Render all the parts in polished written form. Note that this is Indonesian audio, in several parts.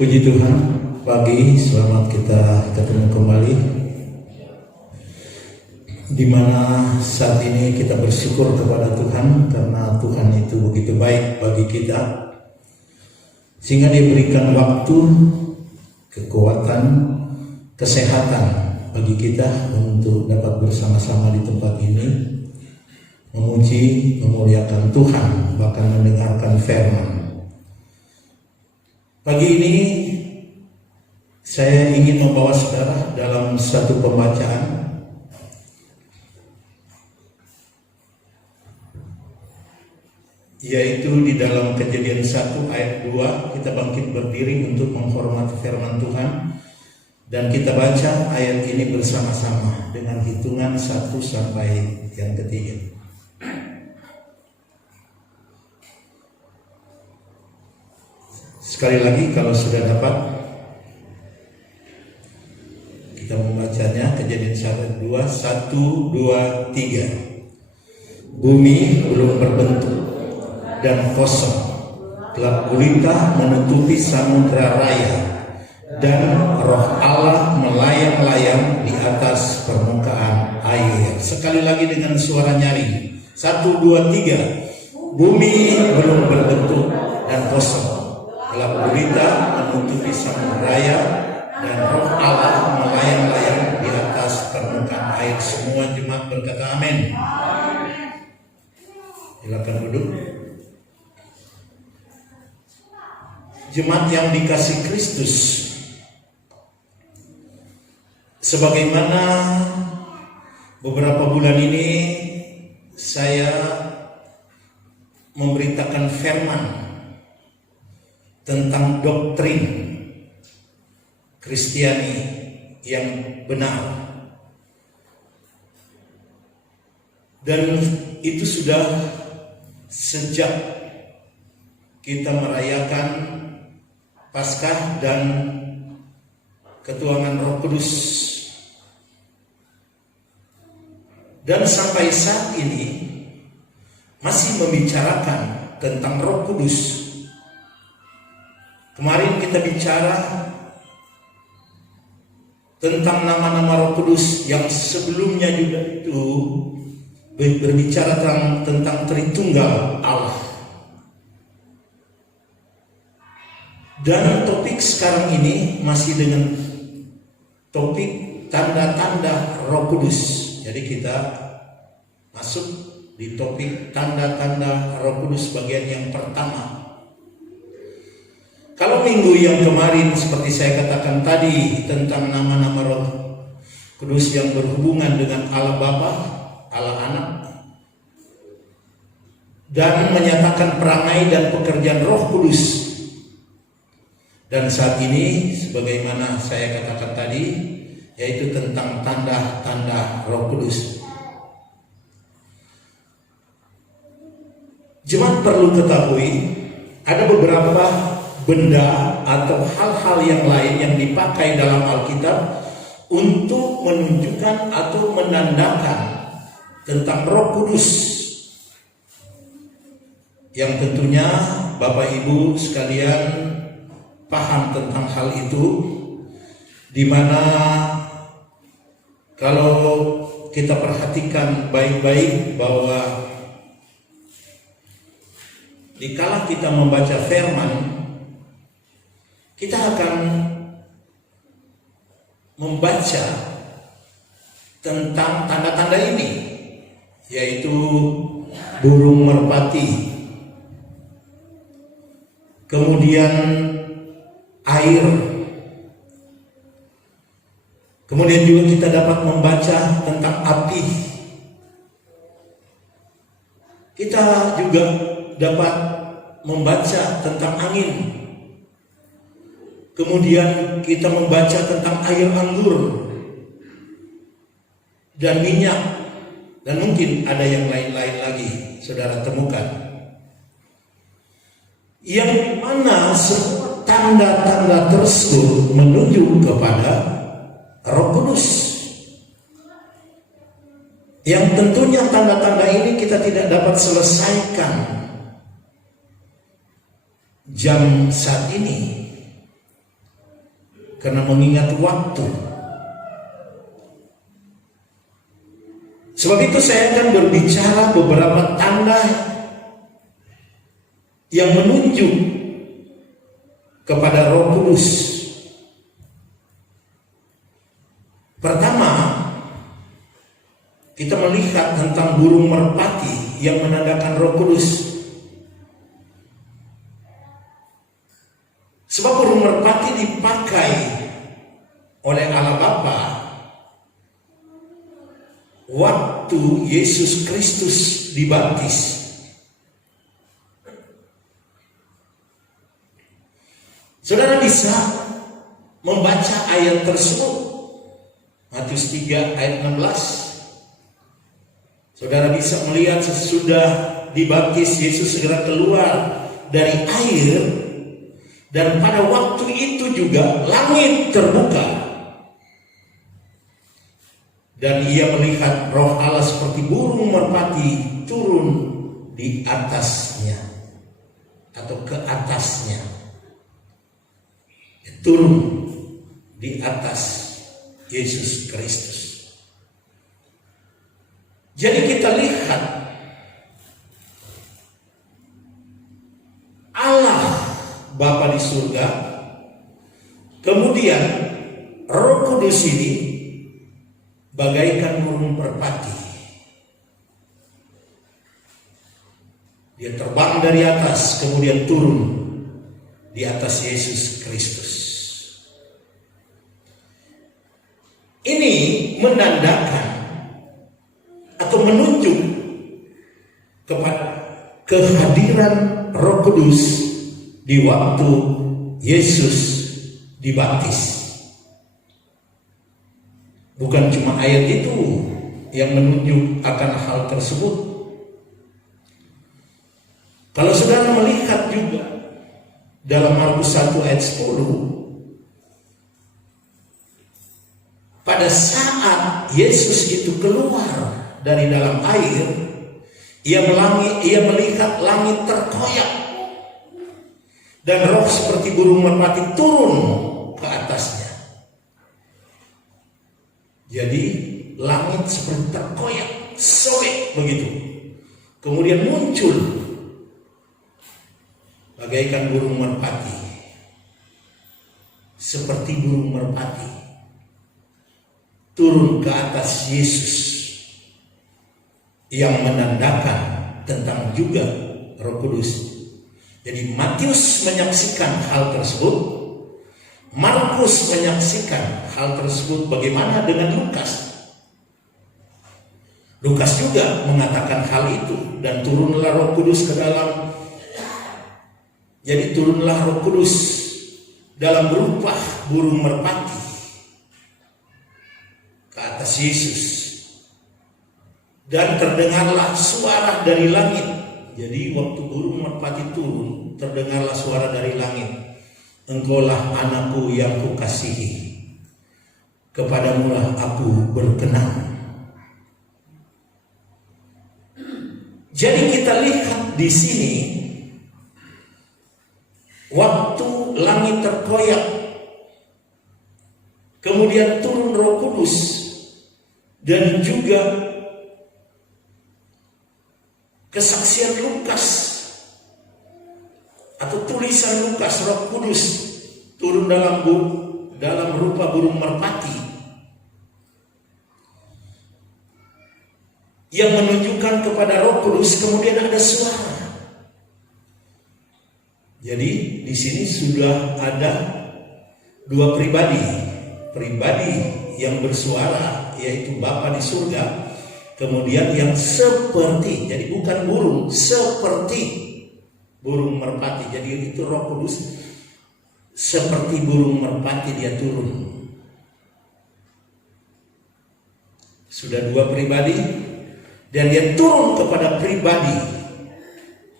Puji Tuhan, pagi selamat kita ketemu kembali, di mana saat ini kita bersyukur kepada Tuhan karena Tuhan itu begitu baik bagi kita, sehingga Dia berikan waktu, kekuatan, kesehatan bagi kita untuk dapat bersama-sama di tempat ini memuji, memuliakan Tuhan, bahkan mendengarkan firman. Pagi ini saya ingin membawa saudara dalam satu pembacaan yaitu di dalam Kejadian 1 ayat 2. Kita bangkit berdiri untuk menghormati firman Tuhan dan kita baca ayat ini bersama-sama dengan hitungan 1 sampai yang ketiga. Sekali lagi, kalau sudah dapat, kita membacanya. Kejadian 1, 2, 3. Bumi belum berbentuk dan kosong, gelap gulita menutupi samudra raya, dan Roh Allah melayang-layang di atas permukaan air. Sekali lagi dengan suara nyaring. 1, 2, 3. Bumi belum berbentuk dan kosong, gelap gulita menutupi samudra raya, dan Roh Allah melayang-layang di atas permukaan air. Semua jemaat berkata amin. Silakan duduk. Jemaat yang dikasih Kristus, sebagaimana beberapa bulan ini saya memberitakan firman tentang doktrin Kristiani yang benar, dan itu sudah sejak kita merayakan Paskah dan ketuanan Roh Kudus, dan sampai saat ini masih membicarakan tentang Roh Kudus. Kemarin kita bicara tentang nama-nama Roh Kudus yang sebelumnya juga itu berbicara tentang Tritunggal Allah. Dan topik sekarang ini masih dengan topik tanda-tanda Roh Kudus. Jadi kita masuk di topik tanda-tanda Roh Kudus bagian yang pertama. Kalau minggu yang kemarin seperti saya katakan tadi tentang nama-nama Roh Kudus yang berhubungan dengan Allah Bapa, Allah Anak, dan menyatakan perangai dan pekerjaan Roh Kudus. Dan saat ini sebagaimana saya katakan tadi, yaitu tentang tanda-tanda Roh Kudus. Jemaat perlu ketahui ada beberapa benda atau hal-hal yang lain yang dipakai dalam Alkitab untuk menunjukkan atau menandakan tentang Roh Kudus, yang tentunya Bapak Ibu sekalian paham tentang hal itu, di mana kalau kita perhatikan baik-baik bahwa dikala kita membaca firman, kita akan membaca tentang tanda-tanda ini, yaitu burung merpati, kemudian air, kemudian juga kita dapat membaca tentang api, kita juga dapat membaca tentang angin, kemudian kita membaca tentang air anggur dan minyak, dan mungkin ada yang lain-lain lagi saudara temukan, yang mana semua tanda-tanda tersebut menunjuk kepada Roh Kudus, yang tentunya tanda-tanda ini kita tidak dapat selesaikan jam saat ini. karena mengingat waktu. Sebab itu saya akan berbicara beberapa tanda yang menunjuk kepada Roh Kudus. Pertama, kita melihat tentang burung merpati yang menandakan Roh Kudus. Sebab burung merpati dipakai oleh Allah Bapa waktu Yesus Kristus dibaptis. Saudara bisa membaca ayat tersebut, Matius 3 ayat 16. Saudara bisa melihat sesudah dibaptis Yesus segera keluar dari air, dan pada waktu itu juga langit terbuka dan ia melihat Roh Allah seperti burung merpati turun di atasnya atau ke atasnya, turun di atas Yesus Kristus. Jadi kita lihat Allah Bapa di surga, kemudian Roh Kudus ini bagaikan burung merpati. Dia terbang dari atas kemudian turun di atas Yesus Kristus. Ini menandakan atau menunjuk kepada kehadiran Roh Kudus di waktu Yesus dibaptis. Bukan cuma ayat itu yang menunjuk akan hal tersebut. Kalau saudara melihat juga dalam Markus 1 ayat 10, pada saat Yesus itu keluar dari dalam air, ia melihat langit terkoyak dan roh seperti burung merpati turun ke atasnya. Jadi langit seperti terkoyak, sobek begitu. Kemudian muncul bagaikan burung merpati, seperti burung merpati turun ke atas Yesus, yang menandakan tentang juga Roh Kudus. Jadi Matius menyaksikan hal tersebut, Markus menyaksikan hal tersebut. Bagaimana dengan Lukas? Lukas juga mengatakan hal itu, dan turunlah Roh Kudus ke dalam. Jadi turunlah Roh Kudus dalam berupa burung merpati ke atas Yesus, dan terdengarlah suara dari langit. Jadi waktu burung merpati turun, terdengarlah suara dari langit, Engkaulah anakku yang kukasihi, kepadamulah aku berkenan. Jadi kita lihat di sini, waktu langit terkoyak, kemudian turun Roh Kudus, dan juga kesaksian Lukas atau tulisan Lukas, Roh Kudus turun dalam rupa burung merpati yang menunjukkan kepada Roh Kudus. Kemudian ada suara. Jadi di sini sudah ada dua pribadi yang bersuara, yaitu Bapa di surga. Kemudian yang seperti, jadi bukan burung, seperti burung merpati. Jadi itu Roh Kudus seperti burung merpati dia turun. Sudah dua pribadi, dan dia turun kepada pribadi,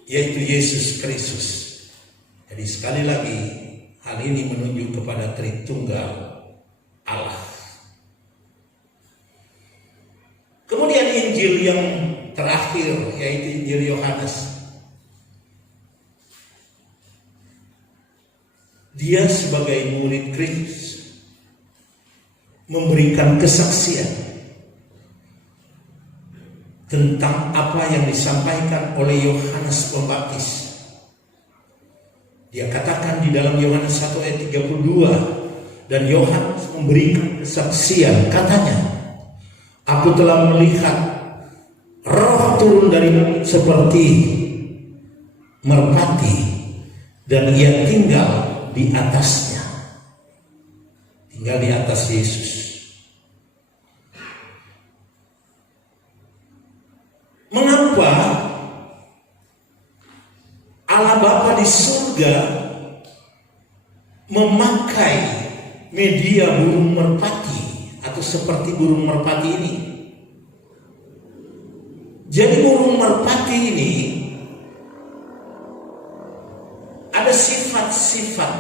yaitu Yesus Kristus. Jadi sekali lagi hal ini menunjuk kepada Tritunggal Allah. Kemudian Injil yang terakhir, yaitu Injil Yohanes. Dia sebagai murid Kristus, memberikan kesaksian tentang apa yang disampaikan oleh Yohanes Pembaptis. Dia katakan di dalam Yohanes 1 ayat 32, dan Yohanes memberikan kesaksian, katanya, "Aku telah melihat Roh turun dari langit seperti merpati, dan ia tinggal di atasnya." Tinggal di atas Yesus. Mengapa Allah Bapa di surga memakai media burung merpati atau seperti burung merpati ini? Jadi burung merpati ini ada sifat-sifat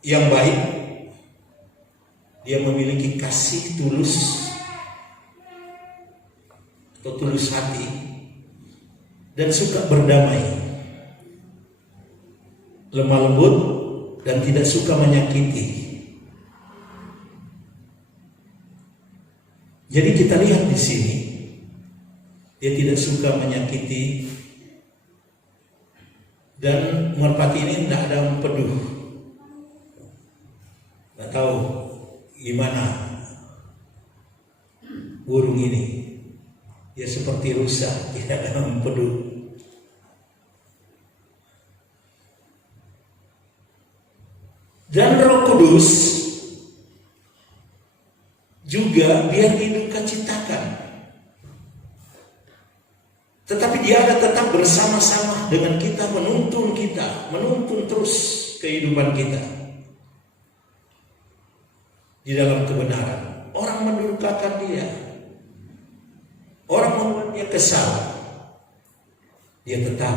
yang baik. Dia memiliki kasih tulus atau tulus hati, dan suka berdamai, lemah lembut, dan tidak suka menyakiti. Jadi kita lihat di sini, dia tidak suka menyakiti, dan merpati ini tidak ada empedu. Nggak tahu gimana burung ini. Dia seperti rusa, tidak ada empedu. Dan Roh Kudus juga biar diduka citakan, tetapi dia ada tetap bersama-sama dengan kita, menuntun terus kehidupan kita di dalam kebenaran. Orang mendurkakan dia, orang membuat dia kesal, dia tetap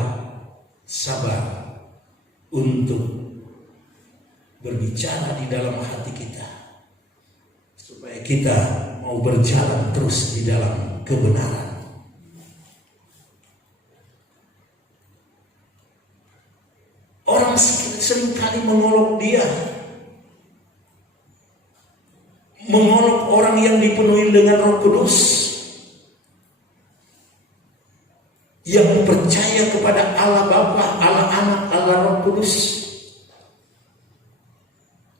sabar untuk berbicara di dalam hati kita, supaya kita mau berjalan terus di dalam kebenaran. Orang seringkali mengolok dia, mengolok orang yang dipenuhi dengan Roh Kudus, yang percaya kepada Allah Bapa, Allah Anak, Allah Roh Kudus.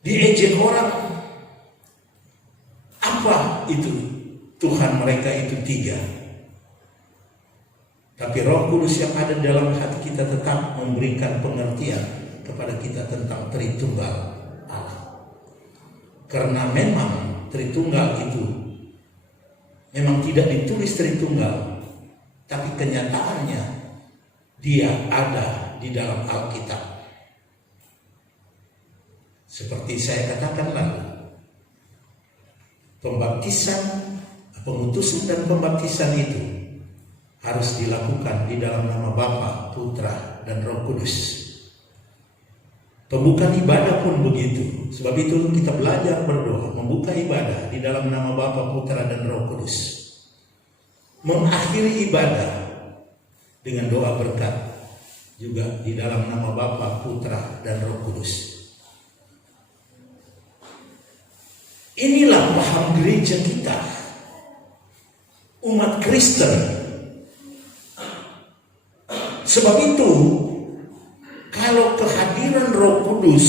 Diejek orang. Apa itu? Tuhan mereka itu tiga. Tapi Roh Kudus yang ada dalam hati kita tetap memberikan pengertian kepada kita tentang Tritunggal Allah. Karena memang Tritunggal itu memang tidak ditulis Tritunggal, tapi kenyataannya dia ada di dalam Alkitab. Seperti saya katakan lalu, pembaptisan, pengutusan dan pembaptisan itu harus dilakukan di dalam nama Bapa, Putra, dan Roh Kudus. Pembukaan ibadah pun begitu. Sebab itu kita belajar berdoa, membuka ibadah di dalam nama Bapa, Putra, dan Roh Kudus. Mengakhiri ibadah dengan doa berkat juga di dalam nama Bapa, Putra, dan Roh Kudus. Inilah paham gereja kita, umat Kristen. Sebab itu, kalau kehadiran Roh Kudus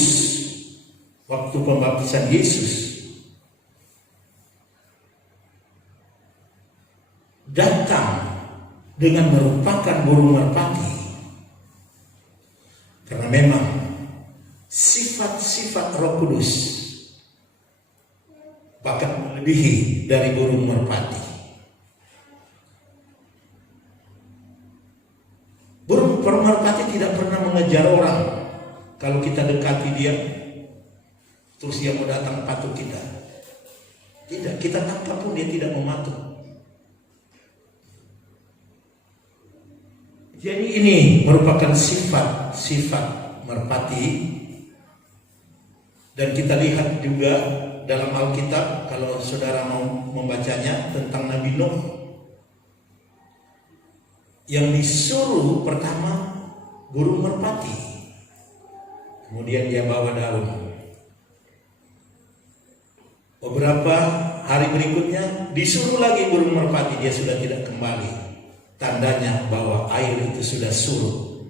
waktu pembaptisan Yesus datang dengan merupakan burung merpati, karena memang sifat-sifat Roh Kudus bahkan melebihi dari burung merpati. Burung merpati tidak pernah mengejar orang. Kalau kita dekati dia, terus dia mau datang patuh kita. Tidak, kita tangkap pun dia tidak mematuk. Jadi ini merupakan sifat-sifat merpati. Dan kita lihat juga dalam Alkitab, kalau saudara mau membacanya, tentang Nabi Nuh yang disuruh pertama burung merpati, kemudian dia bawa daun. Beberapa hari berikutnya disuruh lagi burung merpati, dia sudah tidak kembali. Tandanya bahwa air itu sudah surut.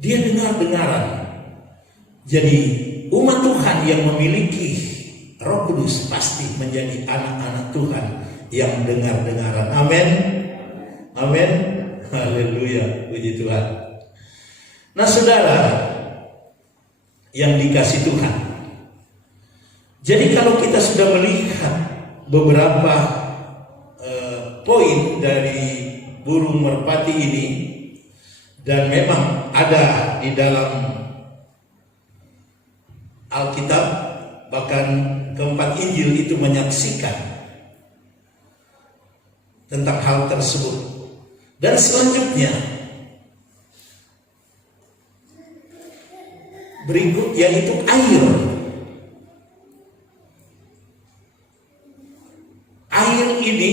Dia dengar-dengaran. Jadi umat Tuhan yang memiliki Roh Kudus pasti menjadi anak-anak Tuhan yang dengar-dengaran. Amin. Amin. Haleluya. Puji Tuhan. Nah, saudara yang dikasih Tuhan, jadi kalau kita sudah melihat beberapa poin dari burung merpati ini, dan memang ada di dalam Alkitab, bahkan keempat Injil itu menyaksikan tentang hal tersebut. Dan selanjutnya berikut yaitu air. Air ini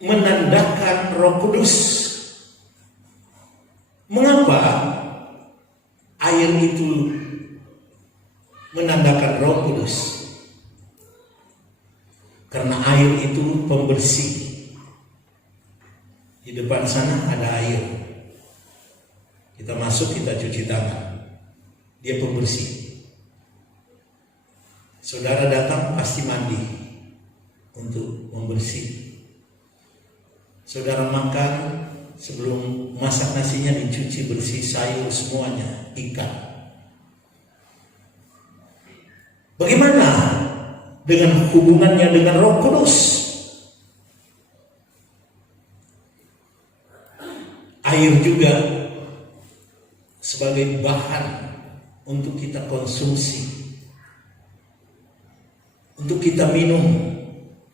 menandakan Roh Kudus. Mengapa air itu menandakan Roh Kudus? Karena air itu pembersih. Di depan sana ada air. Kita masuk, kita cuci tangan. Dia pembersih. Saudara datang pasti mandi untuk membersih. Saudara makan, sebelum masak nasinya dicuci bersih, sayur semuanya, ikan. Bagaimana dengan hubungannya dengan Roh Kudus? Air juga sebagai bahan untuk kita konsumsi, untuk kita minum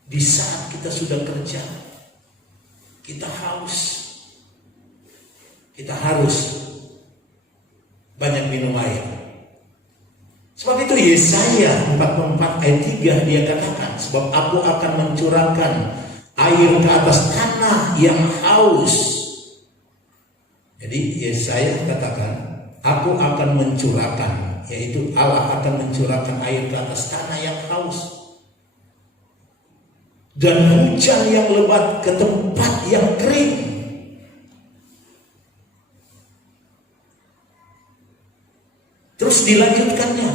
di saat kita sudah kerja, kita haus, kita harus banyak minum air. Sebab itu Yesaya 44 ayat 3 dia katakan, sebab aku akan mencurahkan air ke atas tanah yang haus. Jadi Yesaya katakan, aku akan mencurahkan, yaitu Allah akan mencurahkan air ke atas tanah yang haus, dan hujan yang lebat ke tempat yang kering. Terus dilanjutkannya,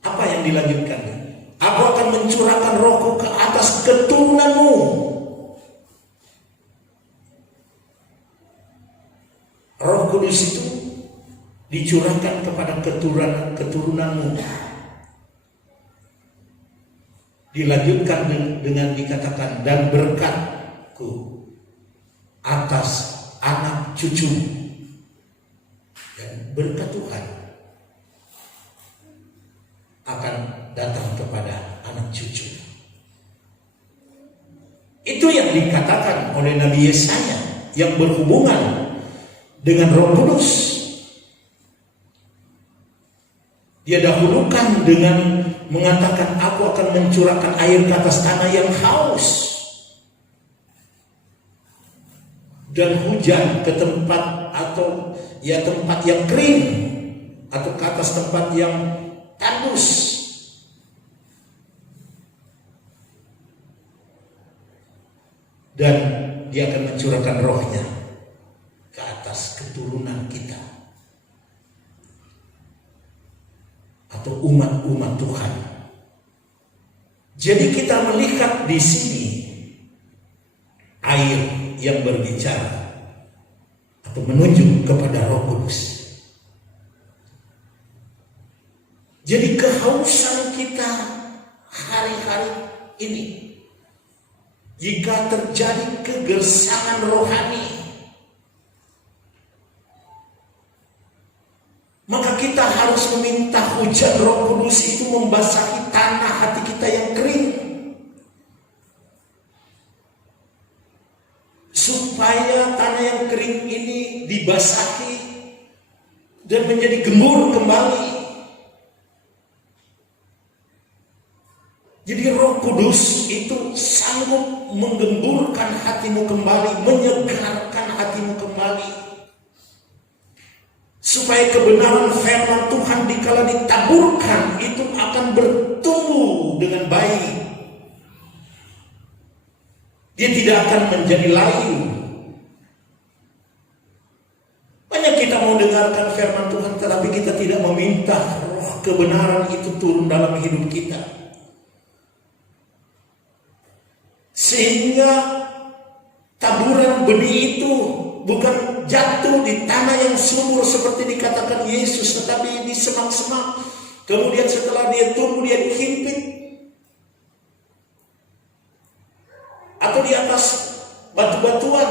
apa yang dilanjutkannya? Aku akan mencurahkan Rohku ke atas keturunanmu. Roh Kudus itu dicurahkan kepada keturunanmu. Dilanjutkan dengan dikatakan, dan berkatku atas anak cucu. Dan berkat Tuhan akan datang kepada anak cucu. Itu yang dikatakan oleh Nabi Yesaya yang berhubungan dengan Roh Kudus. Dia dahulukan dengan mengatakan, aku akan mencurahkan air ke atas tanah yang haus, dan hujan ke tempat atau tempat yang kering, atau ke atas tempat yang tandus. Dan dia akan mencurahkan rohnya ke atas keturunan kita, atau umat-umat Tuhan. Jadi kita melihat di sini air yang berbicara atau menunjuk kepada Roh Kudus. Jadi kehausan kita hari-hari ini, jika terjadi kegersangan rohani, maka kita harus meminta hujan Roh Kudus itu membasahi tanah hati kita yang kering, supaya tanah yang kering ini dibasahi dan menjadi gembur kembali. Jadi Roh Kudus itu sanggup menggemburkan hatimu kembali, menyegarkan hatimu kembali, supaya kebenaran firman Tuhan dikala ditaburkan itu akan bertumbuh dengan baik. Dia tidak akan menjadi layu. Banyak kita mau dengarkan firman Tuhan, tetapi kita tidak meminta roh kebenaran itu turun dalam hidup kita, sehingga taburan benih itu bukan jatuh di tanah yang subur seperti dikatakan Yesus, tetapi di semak-semak. Kemudian setelah dia tumbuh, dia dihimpit, atau di atas batu-batuan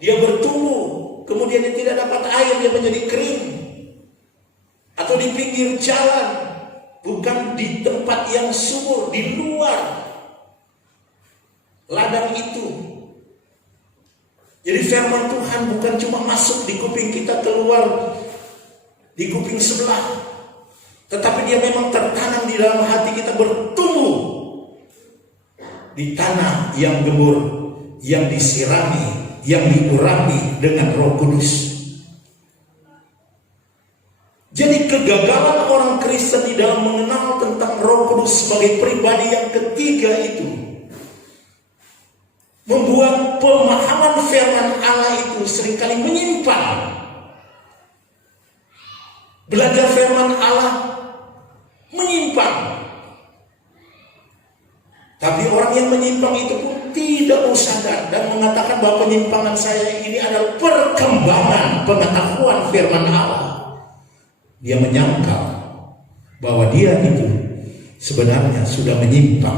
dia bertumbuh. Kemudian dia tidak dapat air, dia menjadi kering. Atau di pinggir jalan, bukan di tempat yang subur, di luar ladang itu. Jadi firman Tuhan bukan cuma masuk di kuping kita, keluar di kuping sebelah, tetapi dia memang tertanam di dalam hati kita, bertumbuh di tanah yang gembur, yang disirami, yang diurapi dengan Roh Kudus. Jadi kegagalan orang Kristen di dalam mengenal tentang Roh Kudus sebagai pribadi yang ketiga itu membuat pemahaman firman Allah itu seringkali menyimpang. Belajar firman Allah menyimpang. Tapi orang yang menyimpang itu pun tidak mau sadar dan mengatakan bahwa penyimpangan saya ini adalah perkembangan pengetahuan firman Allah. Dia menyangkal bahwa dia itu sebenarnya sudah menyimpang.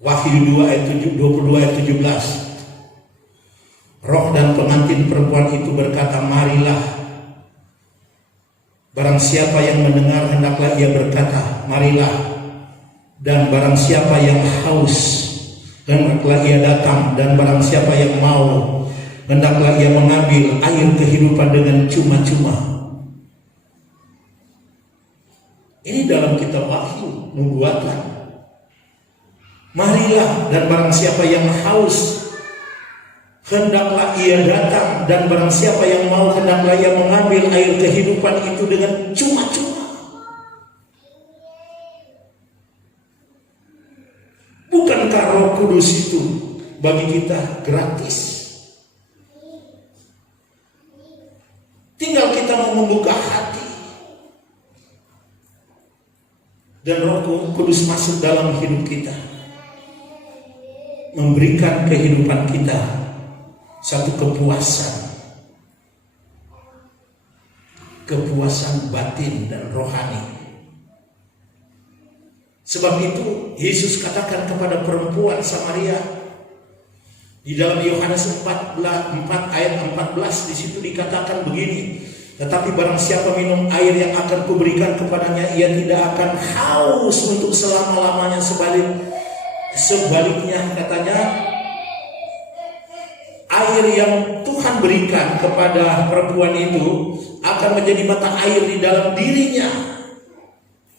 Wahyu 2 ayat 22 ayat 17. Roh dan pengantin perempuan itu berkata, marilah. Barang siapa yang mendengar hendaklah ia berkata, marilah. Dan barang siapa yang haus hendaklah ia datang. Dan barang siapa yang mau hendaklah ia mengambil air kehidupan dengan cuma-cuma. Ini dalam kitab Wahyu nubuatan. Marilah, dan barang siapa yang haus hendaklah ia datang, dan barang siapa yang mau hendaklah ia mengambil air kehidupan itu dengan cuma-cuma. Bukankah Roh Kudus itu bagi kita gratis? Tinggal kita mau membuka hati dan Roh Kudus masuk dalam hidup kita, memberikan kehidupan kita satu kepuasan batin dan rohani. Sebab itu Yesus katakan kepada perempuan Samaria di dalam Yohanes 4 ayat 14, di situ dikatakan begini, tetapi barang siapa minum air yang akan kuberikan kepadanya, ia tidak akan haus untuk selama-lamanya. Sebaliknya katanya, air yang Tuhan berikan kepada perempuan itu akan menjadi mata air di dalam dirinya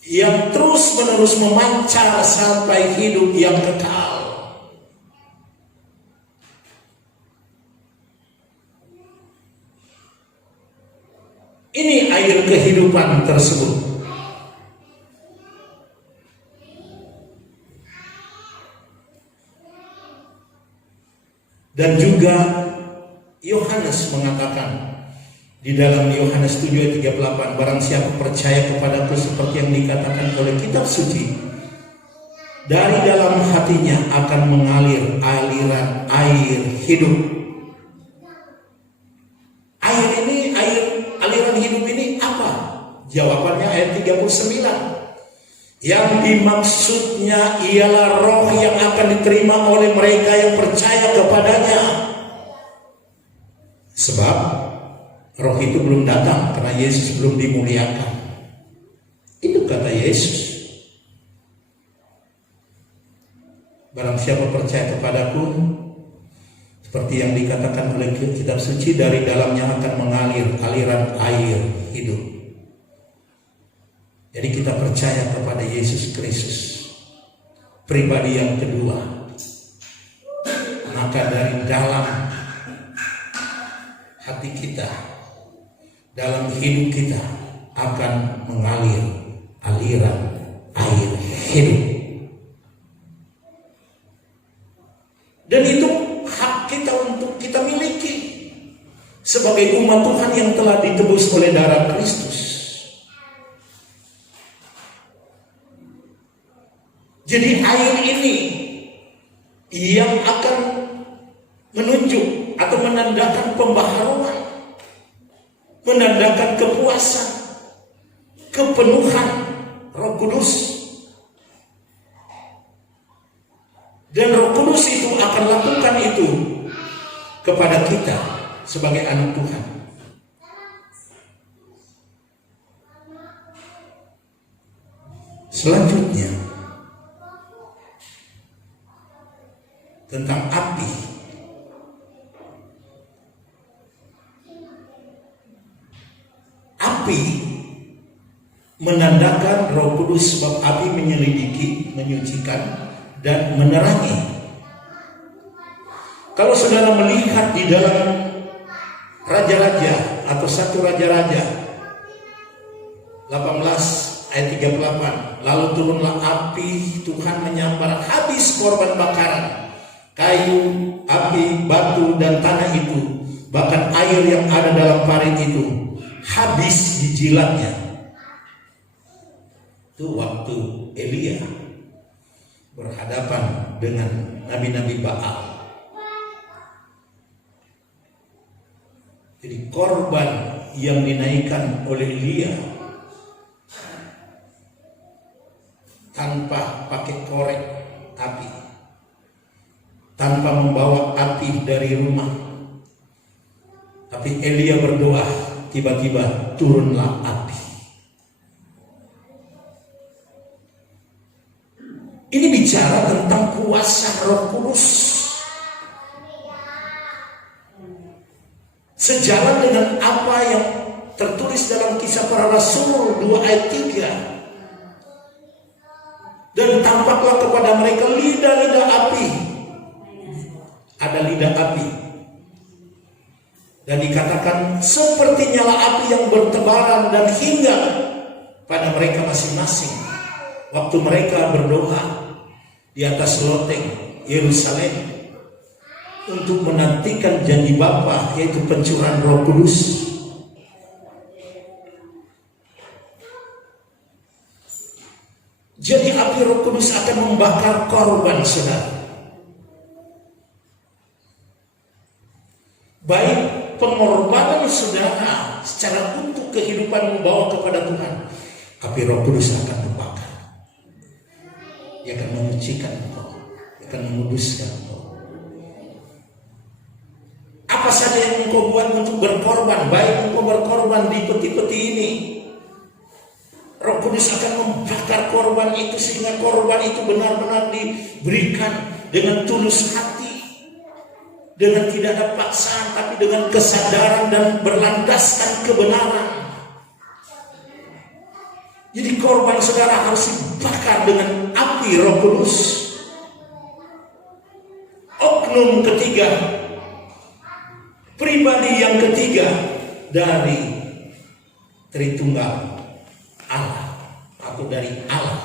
yang terus menerus memancar sampai hidup yang kekal. Ini air kehidupan tersebut. Dan juga Yohanes mengatakan di dalam Yohanes 7 ayat 38, barang siapa percaya kepadaku seperti yang dikatakan oleh kitab suci, dari dalam hatinya akan mengalir aliran air hidup. Aliran hidup ini apa? Jawabannya ayat 39. Yang dimaksudnya ialah roh yang akan diterima oleh mereka yang percaya kepadanya. Sebab roh itu belum datang karena Yesus belum dimuliakan. Itu kata Yesus. Barang siapa percaya kepadaku, seperti yang dikatakan oleh kitab suci, dari dalamnya akan mengalir aliran air hidup. Jadi kita percaya kepada Yesus Kristus, pribadi yang kedua. Nah, maka dari dalam hati kita, dalam hidup kita akan mengalir aliran air hidup. Dan itu hak kita untuk kita miliki sebagai umat Tuhan yang telah ditebus oleh darah Kristus. Jadi air ini yang akan menunjuk atau menandakan pembaharuan, menandakan kepuasan, kepenuhan Roh Kudus. Dan Roh Kudus itu akan lakukan itu kepada kita sebagai anak Tuhan. Selanjutnya tentang api. Api menandakan Roh Kudus, sebab api menyelidiki, menyucikan, dan menerangi. Kalau saudara melihat di dalam Raja-Raja atau 1 Raja-Raja 18 ayat 38, lalu turunlah api Tuhan menyambar habis korban bakaran, kayu, api, batu, dan tanah itu, bahkan air yang ada dalam parit itu habis dijilatnya. Itu waktu Elia berhadapan dengan nabi-nabi Baal. Jadi korban yang dinaikkan oleh Elia tanpa pakai korek api, tanpa membawa api dari rumah, tapi Elia berdoa, tiba-tiba turunlah api. Ini bicara tentang kuasa Roh Kudus. Sejalan dengan apa yang tertulis dalam Kisah Para Rasul 2 ayat 3. Dan tampaklah kepada mereka lidah-lidah api. Ada lidah api. Dan dikatakan seperti nyala api yang bertebaran dan hingga pada mereka masing-masing. Waktu mereka berdoa di atas loteng Yerusalem untuk menantikan janji Bapa, yaitu pencurahan Roh Kudus. Jadi api Roh Kudus akan membakar korban saudara. Baik pengorbanan saudara secara untuk kehidupan membawa kepada Tuhan, api Roh Kudus akan membakar. Dia akan menyucikan engkau, dia akan menguduskan engkau. Apa saja yang engkau buat untuk berkorban, baik engkau berkorban di peti-peti ini, Roh Kudus akan membakar korban itu sehingga korban itu benar-benar diberikan dengan tulus hati, dengan tidak ada paksaan, tapi dengan kesadaran dan berlandaskan kebenaran. Jadi korban saudara harus dibakar dengan api Roh Kudus. Oknum ketiga, pribadi yang ketiga dari Tritunggal Allah atau dari Allah.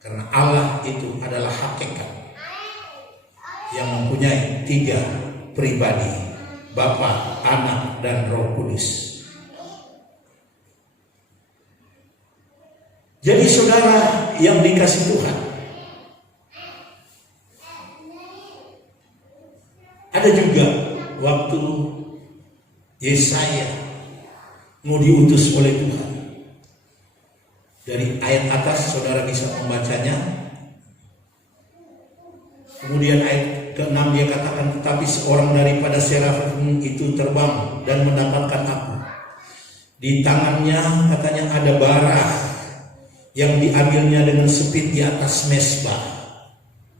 Karena Allah itu adalah hakikat yang mempunyai 3 pribadi, Bapa, Anak, dan Roh Kudus. Jadi saudara yang dikasih Tuhan, ada juga waktu Yesaya mau diutus oleh Tuhan. Dari ayat atas saudara bisa membacanya. Kemudian ayat ke-6 dia katakan, tetapi seorang daripada serafim itu terbang dan mendapatkan aku. Di tangannya katanya ada bara yang diambilnya dengan sepit di atas mezbah.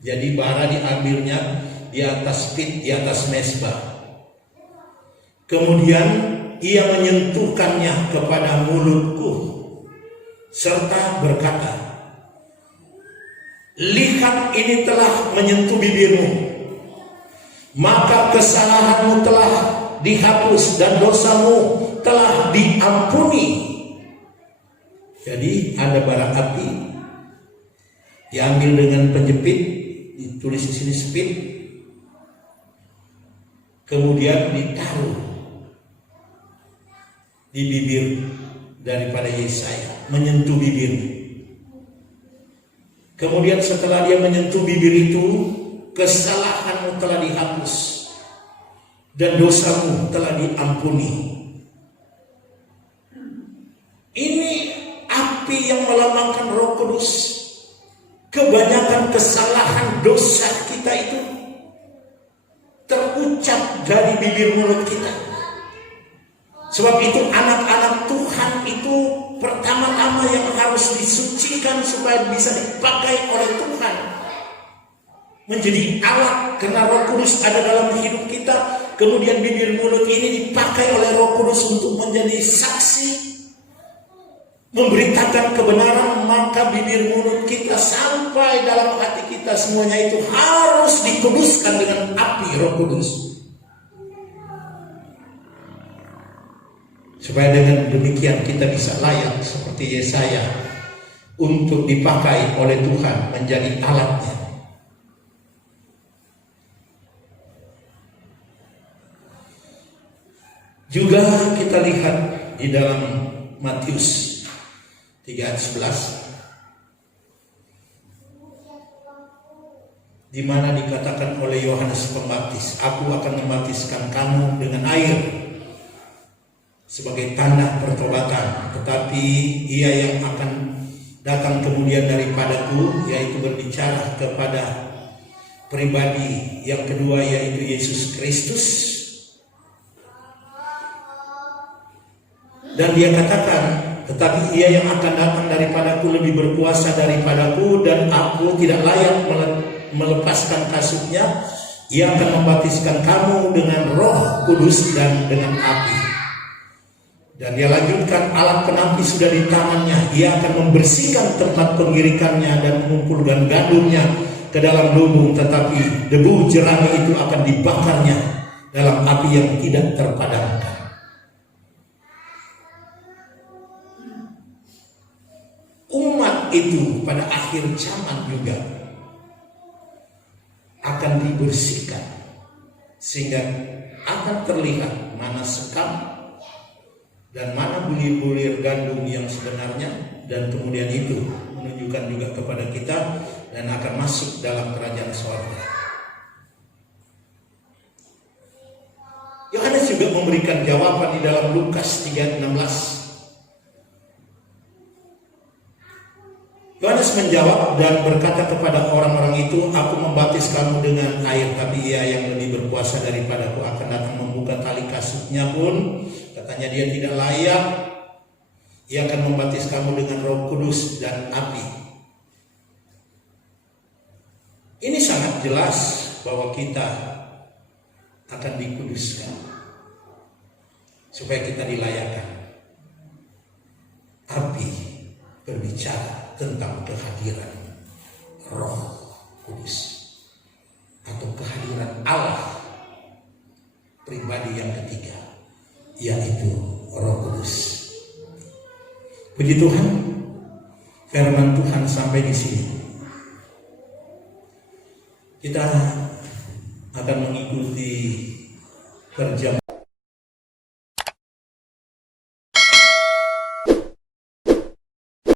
Jadi bara diambilnya di atas sepit di atas mezbah. Kemudian ia menyentuhkannya kepada mulutku serta berkata, lihat ini telah menyentuh bibirmu, maka kesalahanmu telah dihapus dan dosamu telah diampuni. Jadi ada bara api, diambil dengan penjepit, ditulis di sini spit, kemudian ditaruh di bibir daripada Yesaya, menyentuh bibir. Kemudian setelah dia menyentuh bibir itu, kesalahanmu telah dihapus dan dosamu telah diampuni. Ini api yang melambangkan Roh Kudus. Kebanyakan kesalahan dosa kita itu terucap dari bibir mulut kita. Sebab itu anak-anak Tuhan itu pertama-tama yang harus disucikan supaya bisa dipakai oleh Tuhan, menjadi alat, karena Roh Kudus ada dalam hidup kita. Kemudian bibir mulut ini dipakai oleh Roh Kudus untuk menjadi saksi, memberitakan kebenaran. Maka bibir mulut kita sampai dalam hati kita, semuanya itu harus dikuduskan dengan api Roh Kudus, supaya dengan demikian kita bisa layak seperti Yesaya untuk dipakai oleh Tuhan menjadi alatnya. Juga kita lihat di dalam Matius 3 ayat 11, di mana dikatakan oleh Yohanes Pembaptis, aku akan membaptiskan kamu dengan air sebagai tanda pertobatan, tetapi ia yang akan datang kemudian daripadaku, yaitu berbicara kepada pribadi yang kedua, yaitu Yesus Kristus. Dan dia katakan, tetapi ia yang akan datang daripadaku lebih berkuasa daripadaku, dan aku tidak layak melepaskan kasutnya. Ia akan membaptiskan kamu dengan Roh Kudus dan dengan api. Dan dia lanjutkan, alat penampi sudah di tangannya. Ia akan membersihkan tempat pengirikannya dan mengumpulkan gandumnya ke dalam lumbung, tetapi debu jerami itu akan dibakarnya dalam api yang tidak terpadamkan. Umat itu pada akhir zaman juga akan dibersihkan, sehingga akan terlihat mana sekam dan mana bulir-bulir gandum yang sebenarnya, dan kemudian itu menunjukkan juga kepada kita dan akan masuk dalam kerajaan surga. Yohanes juga memberikan jawaban di dalam Lukas 3:16. Yohanes menjawab dan berkata kepada orang-orang itu, aku membaptis kamu dengan air, tapi ia yang lebih berkuasa daripadaku akan datang, membuka tali kasutnya pun, katanya dia tidak layak. Ia akan membaptis kamu dengan Roh Kudus dan api. Ini sangat jelas bahwa kita akan dikuduskan supaya kita dilayakkan. Api berbicara tentang kehadiran Roh Kudus atau kehadiran Allah pribadi yang ketiga, yaitu Roh Kudus. Puji Tuhan, firman Tuhan sampai di sini. Kita akan mengikuti perjamuan